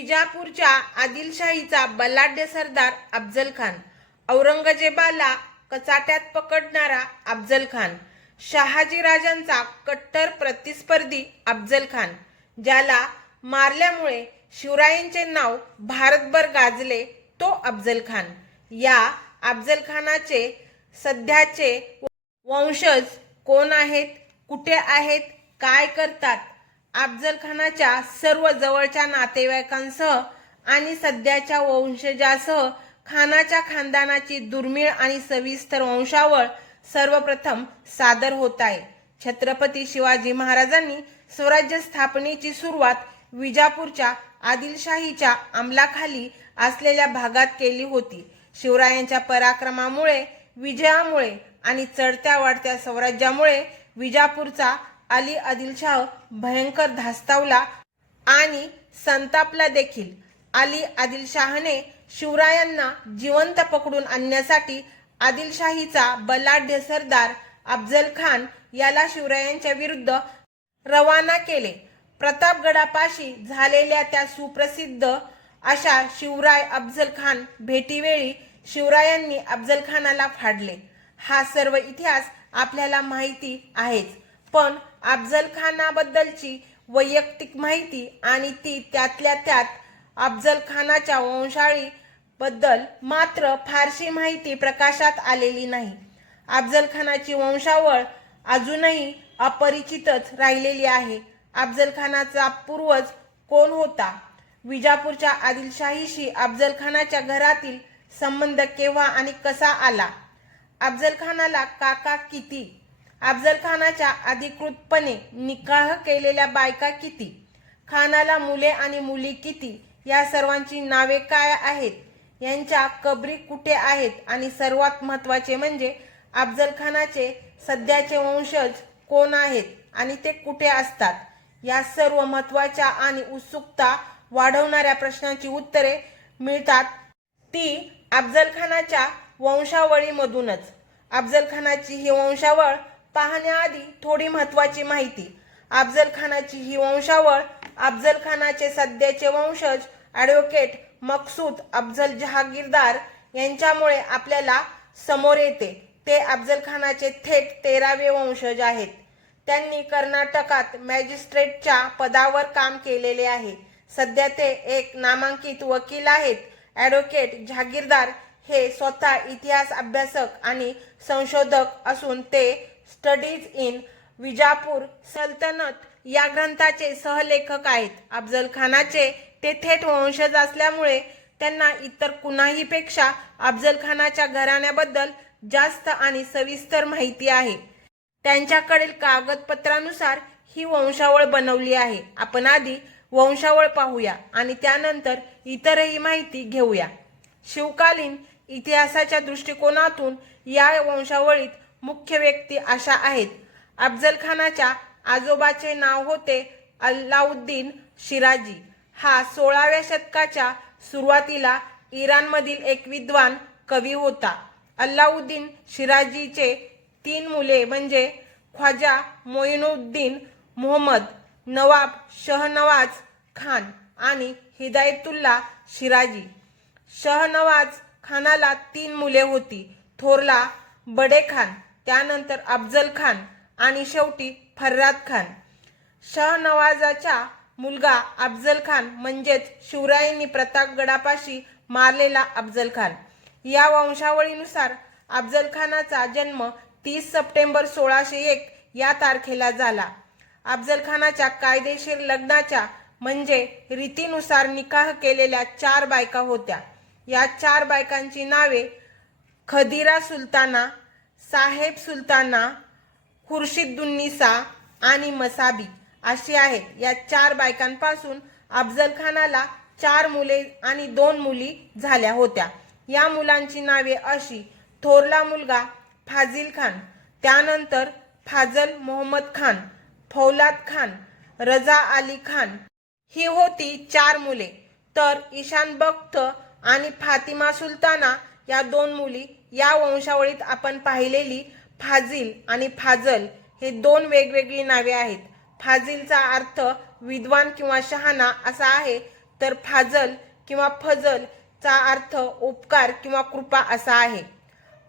विजापूरच्या आदिलशाहीचा बलाढ्य सरदार अफजल खान औरंगजेबाला कचाट्यात पकडणारा अफजल खान शहाजीराजांचा कट्टर प्रतिस्पर्धी अफजल खान ज्याला मारल्यामुळे शिवरायांचे नाव भारतभर गाजले तो अफजल खान. या अफजल खानाचे सध्याचे वंशज कोण आहेत कुठे आहेत काय करतात अफजलखानाच्या सर्व जवळच्या नातेवाईकांसह आणि सध्याच्या वंशजासह खानाच्या खानदानाची दुर्मिळ आणि सविस्तर वंशावळ सर्वप्रथम सादर होत आहे. छत्रपती शिवाजी महाराजांनी स्वराज्य स्थापनेची सुरुवात विजापूरच्या आदिलशाहीच्या अंमलाखाली असलेल्या भागात केली होती. शिवरायांच्या पराक्रमामुळे विजयामुळे आणि चढत्या वाढत्या स्वराज्यामुळे विजापूरचा अली आदिलशाह भयंकर धास्तावला आणि संतापला देखील. अली आदिलशाहने शिवरायांना जिवंत पकडून आणण्यासाठी आदिलशाहीचा बलाढ्य सरदार अफजल खान याला शिवरायांच्या विरुद्ध रवाना केले. प्रतापगडापाशी झालेल्या त्या सुप्रसिद्ध अशा शिवराय अफजल खान भेटीवेळी शिवरायांनी अफजल खानाला फाडले. हा सर्व इतिहास आपल्याला माहिती आहेच. पण अफजल खानाबद्दलची वैयक्तिक माहिती आणि ती त्यातल्या त्यात अफजल खानाच्या वंशाळीबद्दल मात्र फारशी माहिती प्रकाशात आलेली नाही. अफजल खानाची वंशावळ अजूनही अपरिचितच राहिलेली आहे. अफजल खानाचा पूर्वज कोण होता? विजापूरच्या आदिलशाहीशी अफजल खानाच्या घरातील संबंध केव्हा आणि कसा आला? अफजल खानाला काका किती? अफजल खानाच्या अधिकृतपणे निकाह केलेल्या बायका किती? खानाला मुले आणि मुली किती? या सर्वांची नावे काय आहेत? यांच्या कबरी कुठे आहेत? आणि सर्वात महत्त्वाचे म्हणजे अफजल खानाचे सध्याचे वंशज कोण आहेत? आणि ते कुठे असतात? या सर्व महत्त्वाच्या आणि उत्सुकता वाढवणाऱ्या प्रश्नांची उत्तरे मिळतात. ती अफजल खानाच्या वंशावळीमधूनच. अफजल खानाची ही वंशावळ पाहण्याआधी थोडी महत्वाची माहिती. अफजल खानाची ही वंशावळ अफजल खानाचे सध्याचे वंशज ॲडव्होकेट मकसूद अफजल जहागीरदार यांच्यामुळे आपल्याला समोर येते. ते अफजल खानाचे थेट तेरावे वंशज आहेत. त्यांनी कर्नाटकात मॅजिस्ट्रेटच्या पदावर काम केलेले आहे. सध्या ते एक नामांकित वकील आहेत. ॲडव्होकेट जहागीरदार हे स्वतः इतिहास अभ्यासक आणि संशोधक असून ते स्टडीज इन विजापूर सल्तनत या ग्रंथाचे सहलेखक आहेत. अफजल खानाचे ते थेट वंशज असल्यामुळे त्यांना इतर कुणाहीपेक्षा अफजल खानाच्या घराण्याबद्दल जास्त आणि सविस्तर माहिती आहे. त्यांच्याकडील कागदपत्रानुसार ही वंशावळ बनवली आहे. आपण आधी वंशावळ पाहूया आणि त्यानंतर इतरही माहिती घेऊया. शिवकालीन इतिहासाच्या दृष्टिकोनातून या वंशावळीत मुख्य व्यक्ती अशा आहेत. अफजल खानाच्या आजोबाचे नाव होते अल्लाउद्दीन शिराजी. हा सोळाव्या शतकाच्या सुरुवातीला इराणमधील एक विद्वान कवी होता. अल्लाउद्दीन शिराजीचे तीन मुले म्हणजे ख्वाजा मोइनुद्दीन मोहम्मद नवाब शहनवाज खान आणि हिदायतुल्ला शिराजी. शहनवाज खानाला तीन मुले होती थोरला बडे खान. त्यानंतर अफजल खान आणि शेवटी फर्राद खान. शहनवाजाचा मुलगा अफजल खान म्हणजेच शिवरायांनी प्रतापगडापाशी मारलेला अफजल खान. या वंशावळीनुसार अफजल खानाचा जन्म तीस सप्टेंबर सोळाशे एक या तारखेला झाला. अफजल खानाच्या कायदेशीर लग्नाच्या म्हणजे रीतीनुसार निकाह केलेल्या चार बायका होत्या. या चार बायकांची नावे खदिरा सुलताना साहेब सुलताना खुर्शिदुन्निसा आणि मसाबी अशी आहेत. या चार बायकांपासून अफजल खानाला चार मुले आणि दोन मुली झाल्या होत्या. या मुलांची नावे अशी थोरला मुलगा फाजिल खान त्यानंतर फाजल मोहम्मद खान फौलाद खान रजा अली खान ही होती चार मुले. तर ईशान बख्त आणि फातिमा सुलताना या दोन मुली या वंशावळीत आपण पाहिलेली फाजिल आणि फाजल हे दोन वेगवेगळी नावे आहेत. फाजिलचा अर्थ विद्वान किंवा शहाणा असा आहे तर फाजल किंवा फजल चा अर्थ उपकार किंवा कृपा असा आहे.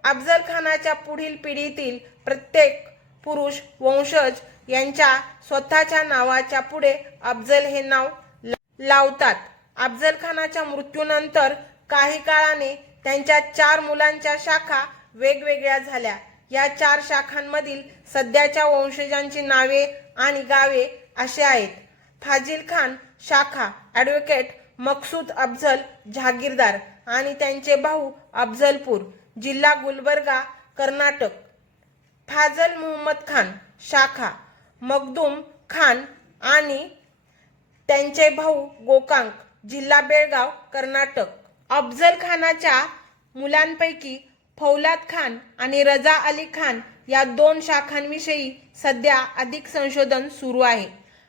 अफजल खानाच्या पुढील पिढीतील प्रत्येक पुरुष वंशज यांच्या स्वतःच्या नावाच्या पुढे अफजल हे नाव लावतात. अफजल खानाच्या मृत्यूनंतर काही काळाने त्यांच्या चार मुलांच्या शाखा वेगवेगळ्या झाल्या. या चार शाखांमधील सध्याच्या वंशजांची नावे आणि गावे असे आहेत. फाजिल खान शाखा ॲडव्होकेट मकसूद अफजल जहागीरदार आणि त्यांचे भाऊ अफजलपूर जिल्हा गुलबर्गा कर्नाटक. फाजल मुहम्मद खान शाखा मखदूम खान आणि त्यांचे भाऊ गोकांक जिल्हा बेळगाव कर्नाटक. अफजल खानाच्या मुलांपैकी फौलाद खान आणि रजा अली खान या दोन शाखांविषयी सध्या अधिक संशोधन सुरू आहे.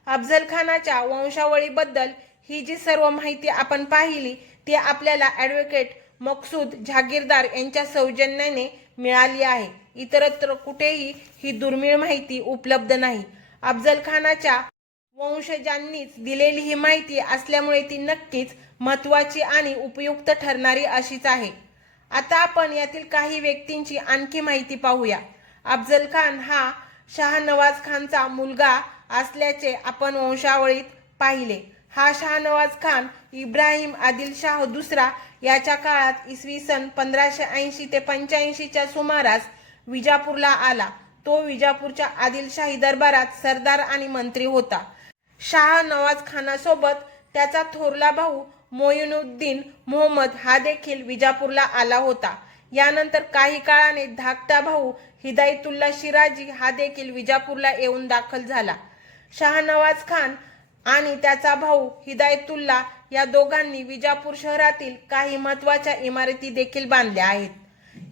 अफजल खानाच्या वंशावळीबद्दल ही जी सर्व माहिती आपण पाहिली ती आपल्याला ॲडव्होकेट मकसूद जहागीरदार यांच्या सौजन्याने मिळाली आहे. इतरत्र कुठेही ही दुर्मिळ माहिती उपलब्ध नाही. अफजल खानाच्या वंशजांनीच दिलेली ही माहिती असल्यामुळे ती नक्कीच महत्वाची आणि उपयुक्त ठरणारी अशीच आहे. आता आपण यातील काही व्यक्तींची आणखी माहिती पाहूया. अफजल खान हा शहानवाज खानचा मुलगा असल्याचे आपण वंशावळीत पाहिले. हा शहानवाज खान इब्राहिम आदिलशाह दुसरा याच्या काळात इसवी सन पंधराशे ऐंशी ते पंच्याऐंशीच्या सुमारास विजापूरला आला. तो विजापूरच्या आदिलशाही दरबारात सरदार आणि मंत्री होता. शाह नवाज खानासोबत त्याचा थोरला भाऊ मोईनुद्दीन मोहम्मद हा देखील विजापूरला आला होता. यानंतर काही काळाने धाकटा भाऊ हिदायतुल्ला शिराजी हा देखील विजापूरला येऊन दाखल झाला. शहानवाज खान आणि त्याचा भाऊ हिदायतुल्ला या दोघांनी विजापूर शहरातील काही महत्त्वाच्या इमारती देखील बांधल्या आहेत.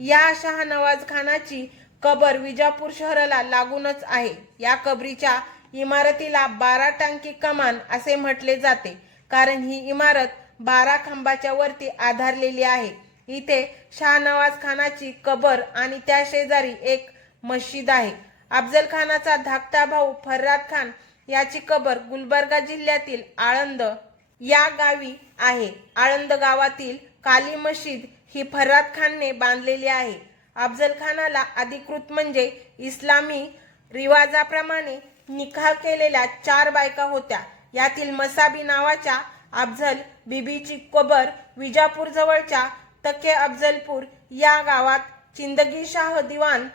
या शहानवाज खानाची कबर विजापूर शहराला लागूनच आहे. या कबरीच्या इमारतीला बारा टांकी कमान असे म्हटले जाते. कारण ही इमारत बारा खांबाच्या वरती आधारलेली आहे. इथे शाहनवाज खानाची कबर आणि त्या शेजारी एक मशीद आहे. अफजल खानाचा धाकटा भाऊ फर्राद खान याची कबर गुलबर्गा जिल्ह्यातील आळंद या गावी आहे. आळंद गावातील काली मशीद ही फर्राद खानने बांधलेली आहे. अफजल खानाला अधिकृत म्हणजे इस्लामी रिवाजाप्रमाणे निकाह केलेल्या चार बायका होत्या. यातील मसाबी नावाच्या अफजल बीबीची कबर विजापूर जवळच्या तके अफजलपूर या गावात चिंदगी शाह दिवाण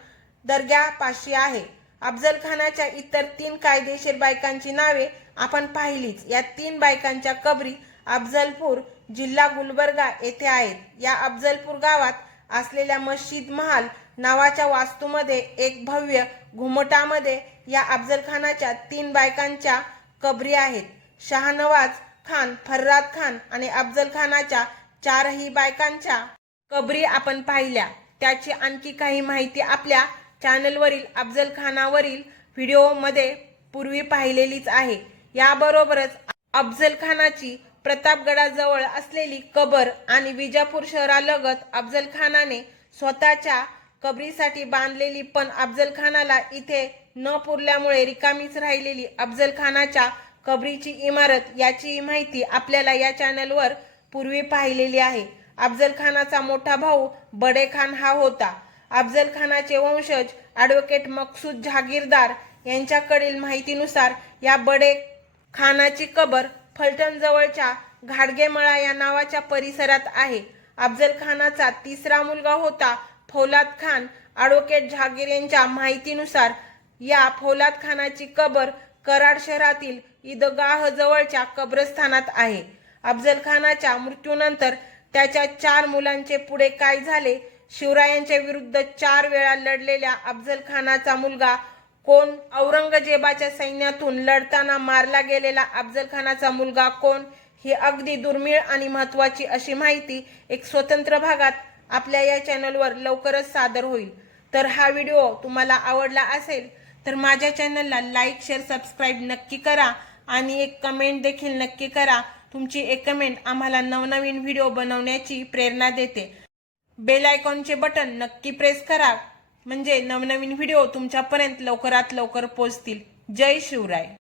दर्ग्यापाशी आहे. अफजल खानाच्या इतर तीन कायदेशीर बायकांची नावे आपण पाहिलीच. या तीन बायकांच्या कबरी अफजलपूर जिल्हा गुलबर्गा येथे आहेत. या अफजलपूर गावात असलेल्या मस्जिद महाल नावाच्या वास्तूमध्ये एक भव्य घुमटामध्ये या अफजल खानाच्या तीन बायकांच्या कबरी आहेत. शहानवाज खान फर्राद खान आणि अफजल खानाच्या चारही बायकांच्या कबरी आपण पाहिल्या. त्याची आणखी काही माहिती आपल्या चॅनलवरील अफजल खानावरील व्हिडिओमध्ये पूर्वी पाहिलेलीच आहे. याबरोबरच अफजल खानाची प्रतापगडाजवळ असलेली कबर आणि विजापूर शहरालगत अफजल खानाने स्वतःच्या कबरीसाठी बांधलेली पण अफजल खानाला इथे न पुरल्यामुळे रिकामीच राहिलेली अफजल खानाच्या कबरीची इमारत याची माहिती आपल्याला या चॅनलवर पूर्वी पाहिलेली आहे. अफजल खानाचा मोठा भाऊ बडे खान हा होता. अफजल खानाचे वंशज ॲडव्होकेट मकसूद जहागीरदार यांच्याकडील माहितीनुसार या बडे खानाची कबर फलटणजवळच्या घाडगेमळा या नावाच्या परिसरात आहे. अफजल खानाचा तिसरा मुलगा होता फौलाद खान. ॲडव्होकेट जहागीर यांच्या माहितीनुसार या फौलाद खानाची कबर कराड शहरातील ईदगाह जवळच्या कब्रस्थानात आहे. अफजल खानाच्या मृत्यूनंतर त्याच्या चार मुलांचे पुढे काय झाले? शिवरायांच्या विरुद्ध चार वेळा लढलेल्या अफजल खानाचा मुलगा कोण? औरंगजेबाच्या सैन्यातून लढताना मारला गेलेला अफजल खानाचा मुलगा कोण? ही अगदी दुर्मिळ आणि महत्वाची अशी माहिती एक स्वतंत्र भागात आपल्या या चॅनलवर लवकरच सादर होईल. तर हा व्हिडिओ तुम्हाला आवडला असेल तर माझ्या चॅनलला लाईक शेअर सबस्क्राईब नक्की करा आणि एक कमेंट देखील नक्की करा. तुमची एक कमेंट आम्हाला नवनवीन व्हिडिओ बनवण्याची प्रेरणा देते. बेल आयकॉनचे बटन नक्की प्रेस करा. म्हणजे नवनवीन व्हिडिओ तुमच्यापर्यंत लवकरात लवकर पोहोचतील. जय शिवराय.